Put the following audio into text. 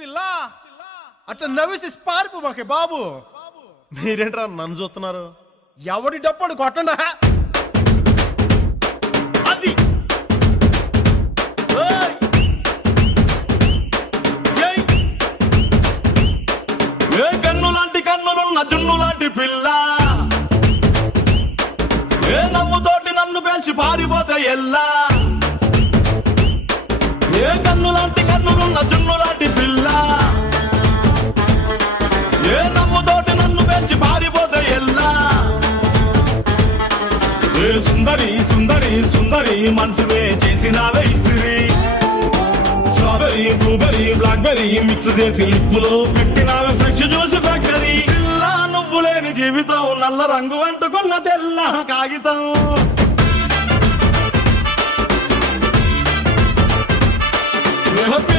పిల్ల అట్లా నవ్వేసి పారిపో మాకే బాబు. మీరేంట్రా నన్ను చూస్తున్నారు? ఎవడి డప్పుడు కొట్టండా అది. ఏ కన్ను లాంటి కన్నులున్న జున్ను లాంటి పిల్ల, ఏ నవ్వుతోటి నన్ను పెంచి పారిపోతే ఎల్లా. ఏ కన్ను లాంటి కన్నులున్న జున్ను లాంటి పిల్ల, ఏ నవ్వుతోటి నన్ను పెంచి పారిపోతే ఎల్లా. ఏ సుందరి సుందరి సుందరి మనసువే చేసినావే ఇస్త్రీ. స్ట్రాబెరీ బ్లూబెరీ బ్లాక్బెరీ మిక్స్ చేసి లిప్పులో పెట్టినావే ఫ్రెష్ జ్యూస్ ఫ్యాక్టరీ. పిల్ల నువ్వు లేని జీవితం నల్ల రంగు అంటుకున్న తెల్ల కాగితం. పిల్ల